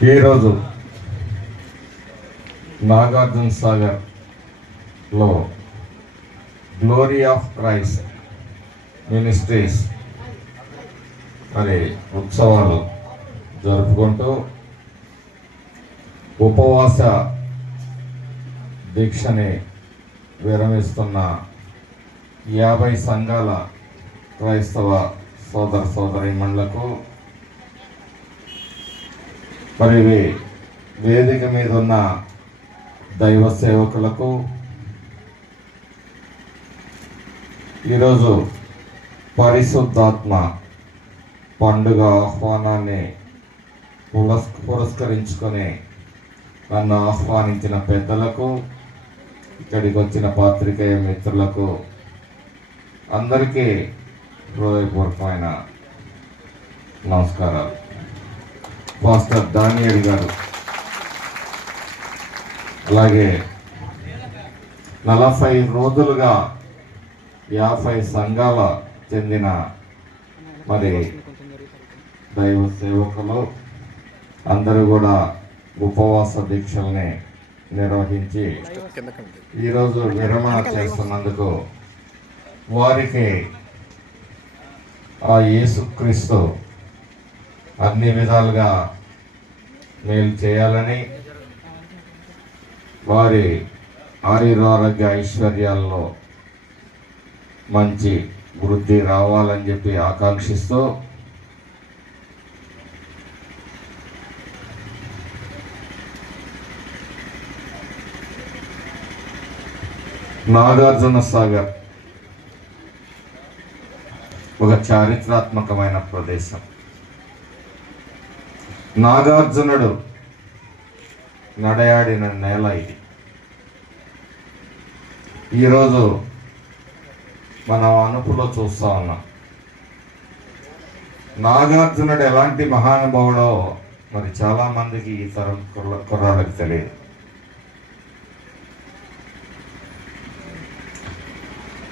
ఈరోజు నాగార్జున సాగర్లో glory of Christ ministries మరి ఉత్సవాలు జరుపుకుంటూ ఉపవాస దీక్షని విరమిస్తున్న యాభై సంఘాల క్రైస్తవ సోదర సోదరీమణులకు మరి వేదిక మీద ఉన్న దైవ సేవకులకు ఈరోజు పరిశుద్ధాత్మ పండుగ ఆహ్వానాన్ని పురస్ పురస్కరించుకొని నన్ను ఆహ్వానించిన పెద్దలకు ఇక్కడికి వచ్చిన పాత్రికేయ మిత్రులకు అందరికీ హృదయపూర్వకమైన నమస్కారాలు. పాస్టర్ దానియల్ గారు. అలాగే నలభై రోజులుగా యాభై సంఘాల చెందిన మరి దైవ సేవకులు అందరూ కూడా ఉపవాస దీక్షల్ని నిర్వహించి ఈరోజు విరమణ చేస్తున్నందుకు వారికి ఆ యేసుక్రీస్తు అన్ని విధాలుగా మేలు చేయాలని వారి ఆరోగ్య ఐశ్వర్యాల్లో మంచి వృద్ధి రావాలని చెప్పి ఆకాంక్షిస్తూ నాగార్జున సాగర్ ఒక చారిత్రాత్మకమైన ప్రదేశం. నాగార్జునుడు నడయాడిన నేల ఇది. ఈరోజు మనం అనుపులో చూస్తా ఉన్నాం. నాగార్జునుడు ఎలాంటి మహానుభావుడో మరి చాలా మందికి ఈ తరం కుర్ర కుర్రాళ్ళకి తెలియదు.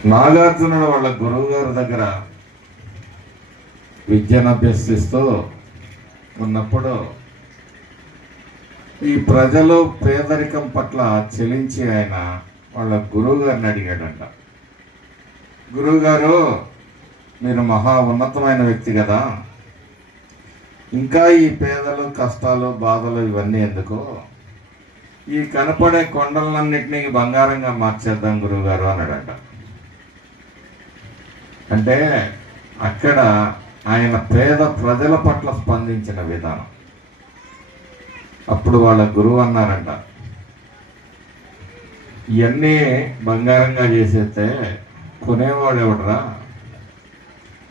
నాగార్జునుడు వాళ్ళ గురువు గారి దగ్గర విద్యను అభ్యసిస్తూ ఉన్నప్పుడు ఈ ప్రజలు పేదరికం పట్ల చెలించి ఆయన వాళ్ళ గురువు గారిని అడిగాడంట. గురువు గారు మీరు మహా ఉన్నతమైన వ్యక్తి కదా. ఇంకా ఈ పేదలు కష్టాలు బాధలు ఇవన్నీ ఎందుకు? ఈ కనపడే కొండలన్నింటినీ బంగారంగా మార్చేద్దాం గురువుగారు అన్నాడంట. అంటే అక్కడ ఆయన పేద ప్రజల పట్ల స్పందించిన విధానం. అప్పుడు వాళ్ళ గురువు అన్నారంట ఇవన్నీ బంగారంగా చేసేస్తే కొనేవాడు ఎవడరా?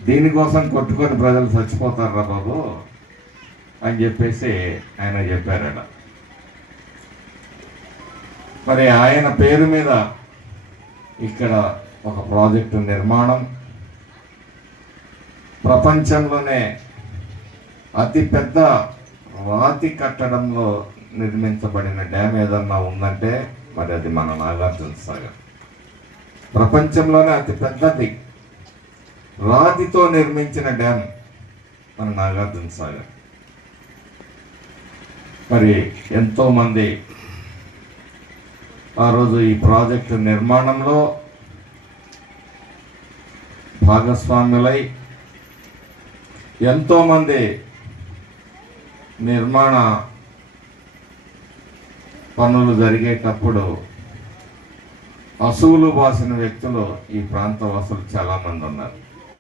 దీనికోసం కొట్టుకొని ప్రజలు చచ్చిపోతారా బాబు? అని చెప్పేసి ఆయన చెప్పారట. మరి ఆయన పేరు మీద ఇక్కడ ఒక ప్రాజెక్టు నిర్మాణం ప్రపంచంలోనే అతి పెద్ద రాతి కట్టడంలో నిర్మించబడిన డ్యామ్ ఏదన్నా ఉందంటే మరి అది మన నాగార్జున సాగర్. ప్రపంచంలోనే అతి పెద్దది రాతితో నిర్మించిన డ్యామ్ మన నాగార్జున సాగర్. మరి ఎంతోమంది ఆ రోజు ఈ ప్రాజెక్టు నిర్మాణంలో భాగస్వాములై ఎంతోమంది నిర్మాణ పనులు జరిగేటప్పుడు అసువులు బాసిన వ్యక్తులు ఈ ప్రాంత వాసులు చాలామంది ఉన్నారు.